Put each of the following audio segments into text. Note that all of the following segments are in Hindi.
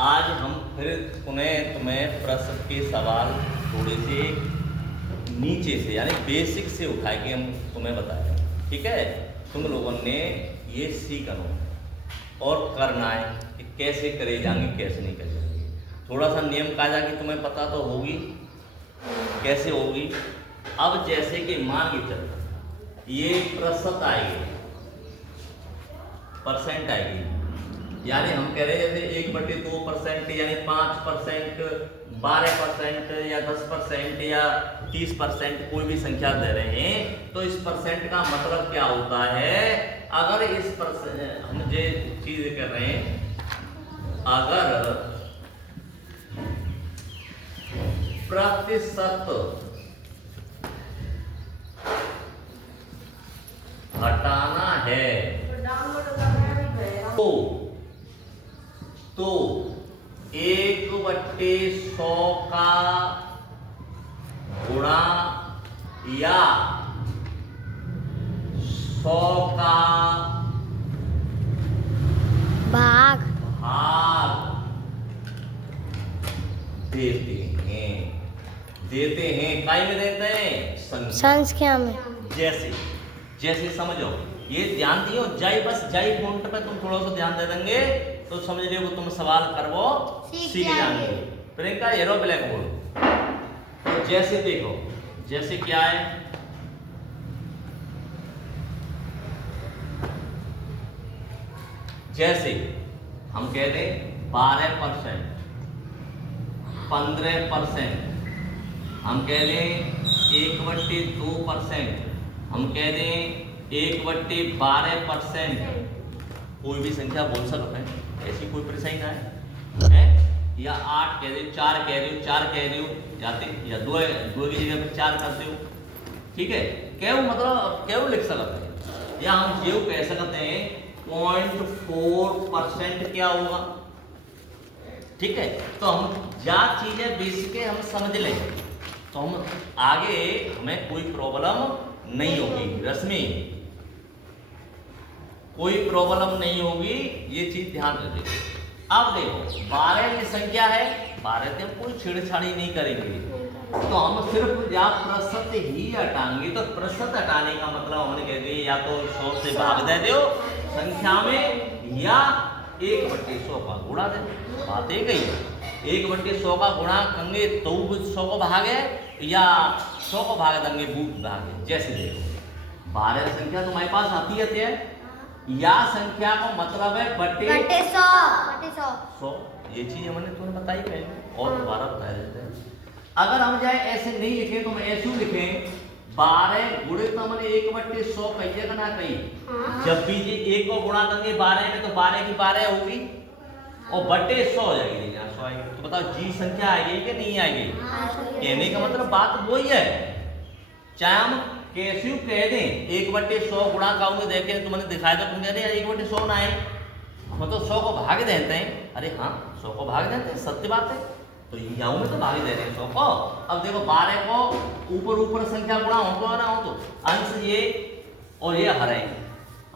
आज हम फिर तुम्हें प्रश्न के सवाल थोड़े से नीचे से यानी बेसिक से उठा के हम तुम्हें बताएं। ठीक है, तुम लोगों ने ये सीखना और करना है कि कैसे करे जाएंगे कैसे नहीं करे जाएंगे। थोड़ा सा नियम कायदा की तुम्हें पता तो होगी कैसे होगी। अब जैसे कि मान के चलो ये प्रतिशत आएगी, परसेंट आएगी, यानी हम कह रहे हैं जैसे 1/2% यानी 5%, 12% या 10% या 30% कोई भी संख्या दे रहे हैं तो इस परसेंट का मतलब क्या होता है। अगर इस परसेंट हम जो चीज कर रहे हैं, अगर प्रतिशत हटाना है तो 1/100 का गुणा या 100 का भाग देते हैं काय में देते हैं संख्या में। जैसे जैसे समझो, ये ध्यान दियो, जय बस जय पॉइंट पे तुम थोड़ा सा ध्यान दे देंगे तो समझ लियो तुम सवाल करवो सीख जाएंगे। प्रियंका येरो ब्लैक बोर्ड, तो जैसे देखो जैसे क्या है, जैसे हम कह दें 12%, 15%, हम कह दें 1/2%, हम कह दें 1/12%, कोई भी संख्या बोल सकते हैं, ऐसी कोई परेशानी ना है, या 8 कह दो, 4 कह दो, 4 कह दो, या 2 की जगह पर 4 कर दो। ठीक है, क्यों मतलब क्यों लिख सकते हैं, या हम ये कह सकते हैं 0.4% क्या होगा। ठीक है, तो हम जा चीजें बेसिक है हम समझ लेंगे तो हम आगे हमें कोई प्रॉब्लम नहीं होगी, रश्मि कोई प्रॉब्लम नहीं होगी, ये चीज ध्यान रखिए। अब देखो 12 की संख्या है, 12 से हम कोई छेड़छाड़ी नहीं करेंगे तो हम सिर्फ या प्रतिशत ही हटाएंगे। तो प्रतिशत हटाने का मतलब हमने कह दिया या तो 100 से भाग दे दो संख्या में, या 1/100 का गुणा दे दो। बात एक ही 1/100 का गुणा करेंगे तो 100 को भागे, या 100 को भाग देंगे बूथ भागे। जैसे देखो 12 संख्या तुम्हारे पास आती है, या संख्या को मतलब है बटे 100। ये चीज हमने तुम्हें बताई पहले और दोबारा बता देते हैं। अगर हम जाए ऐसे नहीं लिखे तो हम ऐसे लिखें 12 गुणित मैंने 1/100 कहिएगा ना कही। जब भी जी 1 को गुणा करेंगे 12 में तो 12 की 12 होगी और बटे 100 हो जाएगी, यहाँ 100 आएगी। तो बताओ जी संख्या आएगी कि नहीं आएगी। कहने का मतलब बात वही है, चाहे हम कैसे कह दें 1/100 गुणा करूंगे, देखे तो मैंने दिखाया था, तुम कह रहे 1/100 ना आए, हम तो 100 को भाग देते हैं। अरे हाँ 100 को भाग देते हैं, सत्य बात है, तो यहाँ में तो भाग दे रहे हैं 100 को। अब देखो 12 को ऊपर संख्या गुणा हो तो ना हो तो अंश ये और ये हर है,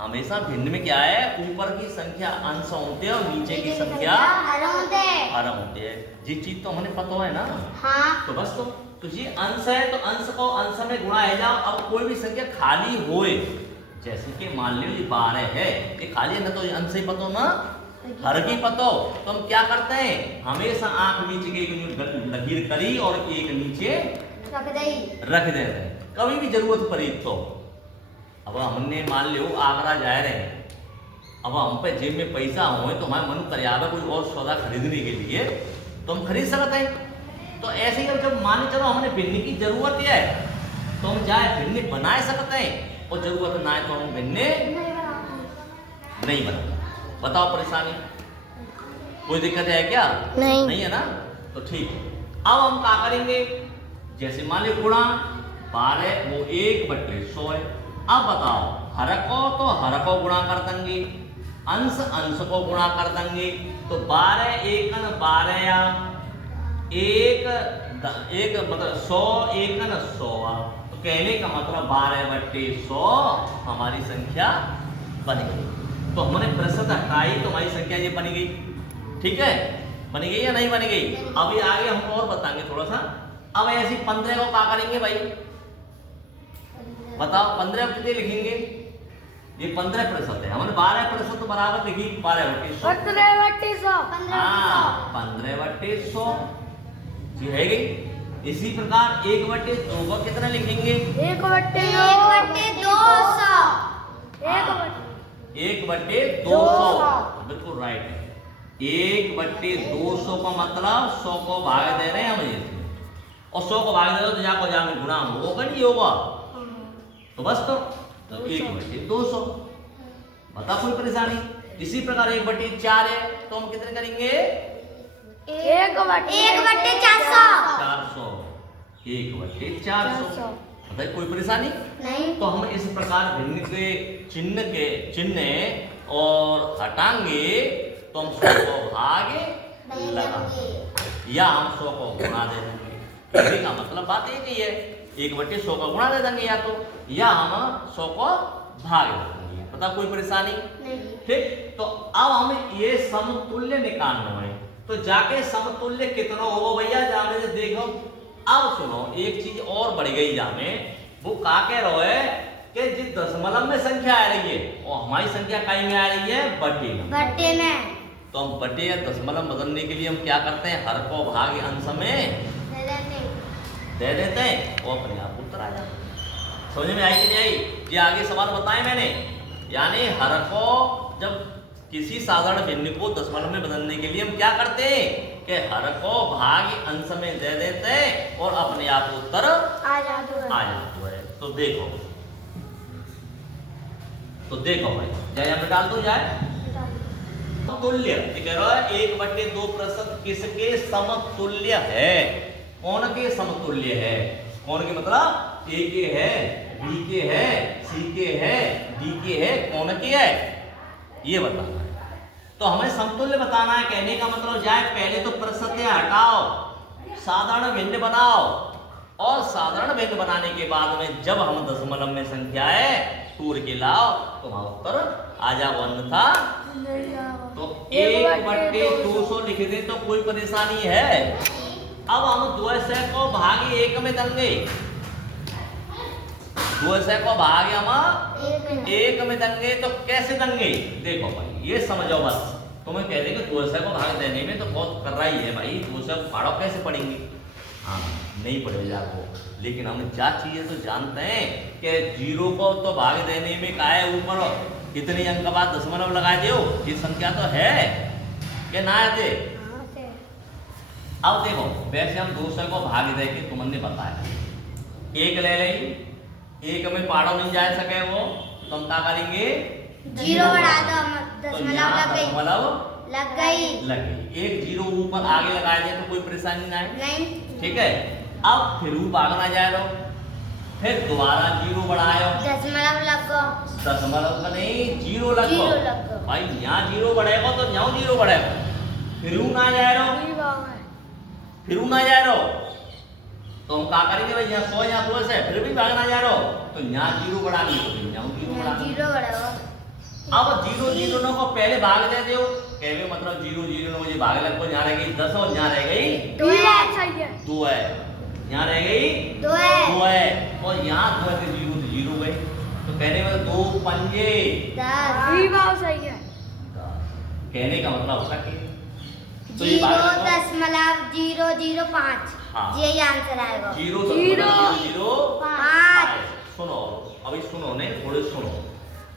हमेशा भिन्न में क्या है, ऊपर की संख्या अंश होते हैं और नीचे की संख्या हर होते हैं। जी चीज तो हमें पता है ना। हाँ। तो बस तो ये अंश है तो अंश को अंश में गुणा है जाओ। अब कोई भी संख्या खाली होए, जैसे कि मान लो ये 12 है, ये खाली है ना, तो ये अंश ही पतो ना, हर की पतो, तो हम क्या करते हैं हमेशा आंख नीचे के एक लकीर करी और एक नीचे रख देते हैं, कभी भी जरूरत पड़ी तो। अब हमने मान लो आगरा जा रहे हैं, अब हम पे जेब में पैसा हो तो हमारे मन तैयार कोई और सौदा खरीदने के लिए तो हम खरीद सकते हैं। तो ऐसे ही जब मान चलो हमने भिन्न की जरूरत है तो हम जाए भिन्न बना सकते हैं, और जरूरत ना है तो हम भिन्न नहीं बना। बताओ परेशानी कोई दिक्कत है क्या? नहीं है ना, तो ठीक है। अब हम क्या करेंगे, जैसे मान लो गुणा 12 वो 1/100 है। अब बताओ हर को गुणा कर देंगे, अंश को गुणा कर देंगे, तो 12 एकन 12 या एक मतलब 100 एकन 100, तो कहने का मतलब 12/100 हमारी संख्या बन गई। तो हमने प्रतिशत हटाई तो हमारी संख्या ये बन गई। ठीक है, बन गई या नहीं बन गई? अभी आगे हम और बताएंगे थोड़ा सा। अब ऐसी 15 को क्या करेंगे भाई, बताओ 15 कितने लिखेंगे? ये 15% है, हमने 12% बराबर लिखी 12/100। 15/100। हाँ 15/100 जी है गई। इसी प्रकार 1/2 को कितना लिखेंगे? 1/200। 1/200 बिल्कुल राइट है। 1/200 का मतलब 100 को भाग दे रहे हैं हम ये, और 100 को भाग दे रहे हो तो जाको जाके गुणा होगा नहीं होगा, तो बस तो 1/200 बता, कोई परेशानी। इसी प्रकार 1/4 है तो हम कितने करेंगे? 1/400। 400 1/400 बताइए, कोई परेशानी नहीं। तो हम इस प्रकार भिन्न के चिन्ह और हटाएंगे तो हम 100 को भाग लगाएंगे या हम 100 को गुणा दे देंगे। कहने का मतलब बात एक ही है, 1/100 का गुणा दे देंगे या हम 100 को भाग देंगे, पता कोई परेशानी नहीं। ठीक। तो अब हमें ये समतुल्य निकालना है, तो जाके समतुल्य कितना होगा भैया जामे से देखो। अब सुनो एक चीज और बढ़ गई जामे, वो का कह रहा है कि जिस दशमलव में संख्या आ रही है और हमारी संख्या कई में आ रही है बटे में। तो हम बटे या दशमलव बदलने के लिए हम क्या करते हैं, हर को भाग अंश में दे देते हैं और अपने आप उत्तर आ जाता है। समझ में आई कि नहीं आई? ये आगे सवाल बताए मैंने, यानी हर को जब किसी साधारण भिन्न को दशमलव में बदलने के लिए हम क्या करते हैं कि हर को भाग अंश में दे देते हैं और अपने आप उत्तर आ जाता है। तो देखो भाई जाए यहाँ पे डाल दो जाए। समतुल्य कह रहा है 1/2% किसके समतुल्य है? कौन के समतुल्य है? कौन के मतलब ए के है, बी के है, सी के है, डी के है, कौन के है ये बताना है। तो हमें समतुल्य बताना है, कहने का मतलब जाए पहले तो प्रतिशत हटाओ, साधारण भिन्न बनाओ और साधारण भिन्न बनाने के बाद में जब हम दशमलव में संख्या है तोड़ के लाओ तो वहां उत्तर आ जाओ, अन्यथा तो 1/200 लिख दे तो कोई परेशानी है। अब हम 200 को भागे 1 में देंगे, 200 को भागे हम 1 में देंगे तो कैसे देंगे? देखो भाई ये समझो बस, तुम्हें कह देंगे 200 को भाग देने में तो बहुत कर रहा ही है भाई, 200 को फाड़ो कैसे पढ़ेंगे? हाँ नहीं पड़ेगा आपको, लेकिन हम क्या चीजें तो जानते हैं कि 0 को तो भाग देने में का है ऊपर कितने अंक का बाद दशमलव लगा दो, ये संख्या तो है कि ना आते। अब देखो वैसे हम 200 को भाग दे के तुमने बताया 1 ले ले, 1 में पाड़ो नहीं जा सके वो तो हम क्या करेंगे? 0 बढ़ा दो, दशमलव लग गई। 1 0 ऊपर आगे लगाया जाए तो कोई परेशानी ना है, नहीं। ठीक है। अब फिर भागना जाए लो, फिर दोबारा 0 बढ़ायो, दशमलव लगो, दशमलव का नहीं 0 लगो भाई, यहाँ 0 बढ़ेगा तो यहाँ 0 बढ़ेगा, फिर ना जाए रो, तो हम क्या करेंगे भाई? यहाँ 100 यहाँ 2 से फिर भी भागना जा रहा हो तो यहाँ 0 बढ़ानी तो यहाँ 0 बढ़ानी। अब 0 0 9 को पहले भाग दे दो, कहवे मतलब 0 0 9 मुझे भाग लग को यहाँ रह गई 10 और यहाँ रह गई 2 है, यहाँ रह गई 2 है और यहाँ 2 है तो 0 गए, तो कहने में 2 पंजे 10। कहने का मतलब होता है 0.005 यही आंसर आएगा। 0.005। सुनो अभी सुनो ने थोड़े सुनो।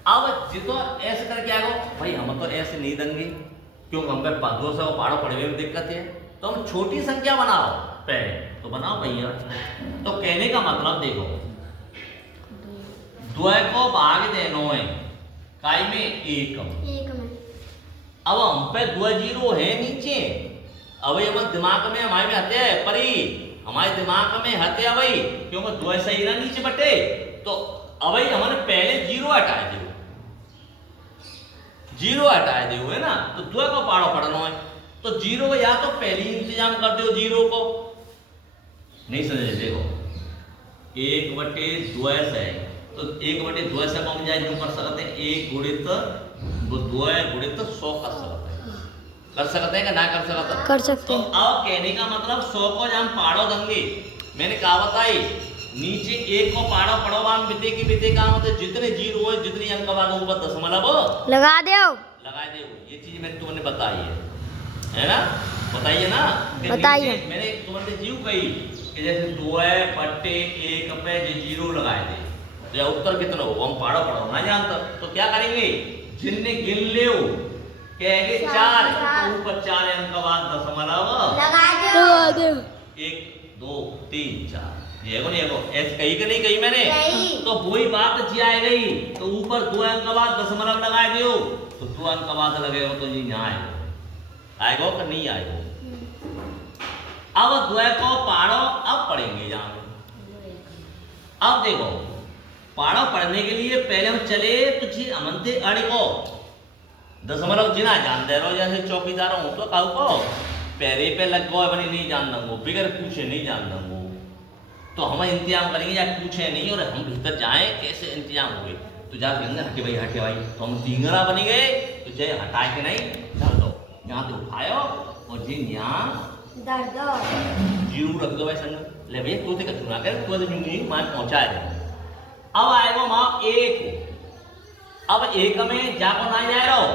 अब जितो ऐसे करके आएगा भाई, हम तो ऐसे नहीं देंगे क्योंकि हम पे 200 पाड़ो पड़े में दिक्कत है, तो हम छोटी संख्या बनाओ पहले, तो बनाओ भैया। तो कहने का मतलब देखो 2 को भाग देनो है काई में 1 में। अब हम पे 2 0 है नीचे, अब हमारे दिमाग में हमारे में हते है परी, हमारे दिमाग में हते अवई क्योंकि 2 सही ना नीचे बटे, तो अवई हमने पहले 0 हटाए दे, 0 हटाए दे है ना, तो 2 को पाड़ो पड़ना है तो 0 या तो पहले ही इंतजाम कर दो 0 को, नहीं समझे? देखो 1/2 है तो 1/2 से हम जाए जो कर सकते हैं 1 गुणित 2 गुणित 100 कर सकते हैं, कर सकते हैं कि ना कर सकते? कर सकते तो हैं। अब कहने का मतलब 100 को जब हम पाड़ो देंगे, मैंने कहा बताई नीचे 1 को पाड़ो पड़ोबान बीते की बीते का मतलब जितने जीरो है जितनी अंक बाद ऊपर दशमलव लगा दो। लगाए दे। ये चीज मैंने तुमने बताई है ना? बताइए ना कि बताइए। नीचे मैंने तुमने जीव कही कि जैसे 2 है बट्टे 1 पे जो जीरो लगाए दे तो या उत्तर कितना हो हम पाड़ो पड़ो ना जानता तो क्या करेंगे जिनने गिन ले कहेंगे 4 तो ऊपर 4 अंक बाद दशमलव लगा लगा दो। दो। 1 2 3 4 ये को ऐसे कही कि नहीं कही मैंने? कही। तो वही बात जी आ गई तो ऊपर 2 अंक बाद दशमलव लगाए दियो तो 2 अंक बाद लगेगा तो जी यहाँ आएगा कि नहीं आएगा? अब 2 को पाड़ो अब पढ़ेंगे यहाँ पे। अब देखो पाड़ो पढ़ने के लिए पहले हम चले तो जी अमनते अड़ को दशमलव जिना जान दे रहो जैसे चौकीदार हूँ तो कहू को पैरे पे लग गो बनी नहीं जान दूंगो बिगर पूछे नहीं जान दूंगो तो हम इंतजाम करेंगे या पूछे नहीं और हम भीतर जाए कैसे इंतजाम हुए तो जा कहेंगे हटे भाई तो हम तींगरा बनी गए तो जय हटाए के नहीं धर दो यहाँ से उठायो और जी यहाँ दर दो। जीरो रख दो भाई संग ले भैया तू का चुना कर तू जूंगी मान पहुंचाए दे। अब आएगा माप 1 अब 1 में जाको ना जाए रहो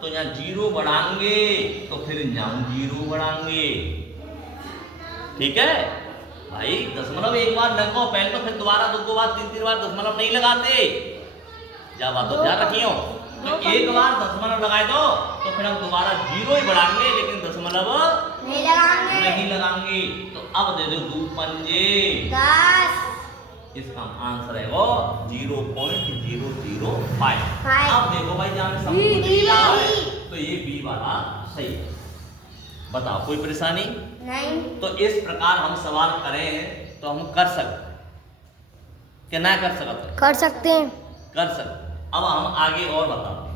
तो यहाँ जीरो बढ़ाएंगे तो फिर यहाँ जीरो बढ़ाएंगे। ठीक है भाई दशमलव एक बार लगो पहले तो फिर दोबारा दो बार तीन बार दशमलव नहीं लगाते जब बात तो ध्यान रखियो तो एक बार दशमलव लगाए दो तो फिर हम दोबारा जीरो ही बढ़ाएंगे लेकिन दशमलव नहीं लगाएंगे। नहीं लगाएंगे। तो अब दे दो 2 पंजे 10। इसका आंसर है वो 0.005। अब देखो भाई जहाँ में बी, सब कुछ लिखा है बी। तो ये बी वाला सही है। बताओ कोई परेशानी? नहीं। तो इस प्रकार हम सवाल करें तो हम कर सकते कि ना कर सकते? कर सकते हैं। कर सकते। अब हम आगे और बताओ